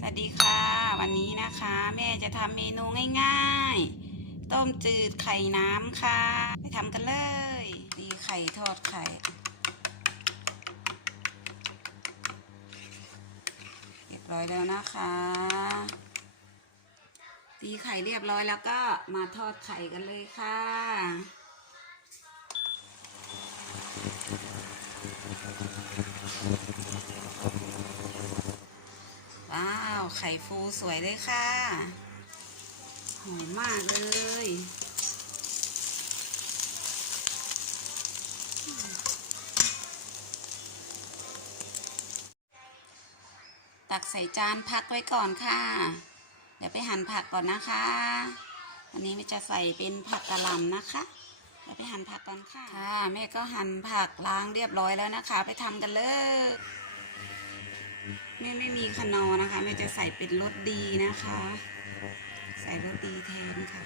สวัสดีค่ะ วันนี้นะคะ แม่จะทำเมนูง่ายๆ ต้มจืดไข่น้ำค่ะ ไปทำกันเลยตีไข่ทอดไข่เรียบร้อยแล้วนะคะ ตีไข่เรียบร้อยแล้วก็มาทอดไข่กันเลยค่ะว้า ไข่ฟูสวยเลยค่ะ หอมมากเลยตักใส่จานพักไว้ก่อนค่ะ เดี๋ยวไปหั่นผักก่อนนะคะ วันนี้ไม่จะใส่เป็นผักกะหล่ำนะคะ เดี๋ยวไปหั่นผักก่อนค่ะ ค่ะแม่ก็หั่นผักล้างเรียบร้อยแล้วนะคะ ไปทำกันเลย แม่ไม่มีขนอนะคะแม่จะใส่เป็นรสดีนะคะ ใส่รสดีแทนค่ะ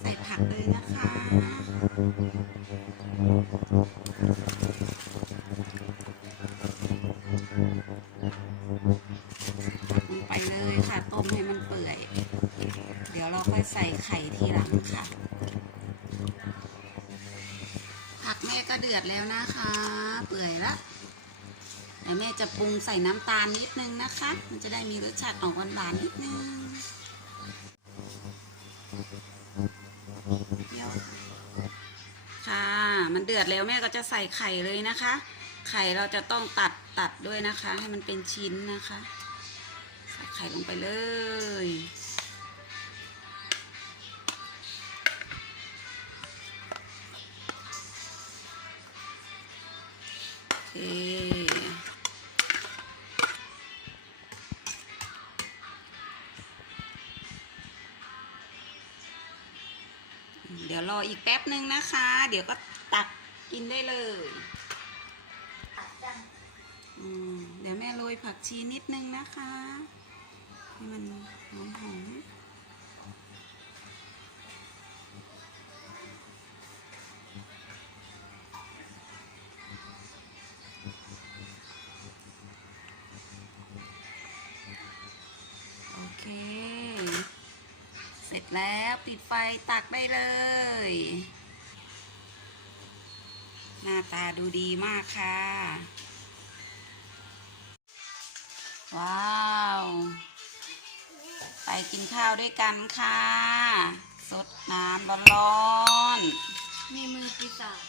ใส่ผักเลยนะคะลงไปเลยค่ะต้มให้มันเปื่อย เดี๋ยวเราค่อยใส่ไข่ทีหลังค่ะ ม่ก็เดือดแล้วนะคะ เปื่อยแล้วแต่แม่จะปรุงใส่น้ำตาลนิดนึงนะคะ มันจะได้มีรสชาติออกหวานๆนิดนึงเดี๋ยวค่ะ มันเดือดแล้วแม่ก็จะใส่ไข่เลยนะคะ ไข่เราจะต้องตัดตัดด้วยนะคะ ให้มันเป็นชิ้นนะคะ ใส่ไข่ลงไปเลย คเดี๋ยวรออีกแป๊บนึงนะคะ เดี๋ยวก็ตักกินได้เลยเดี๋ยวแม่โรยผักชีนิดนึงนะคะ ให้มันหอม เค เสร็จแล้วปิดไฟตักได้เลย หน้าตาดูดีมากค่ะ ว้าว ไปกินข้าวด้วยกันค่ะ สดน้ำร้อนๆมีมือปีศาจ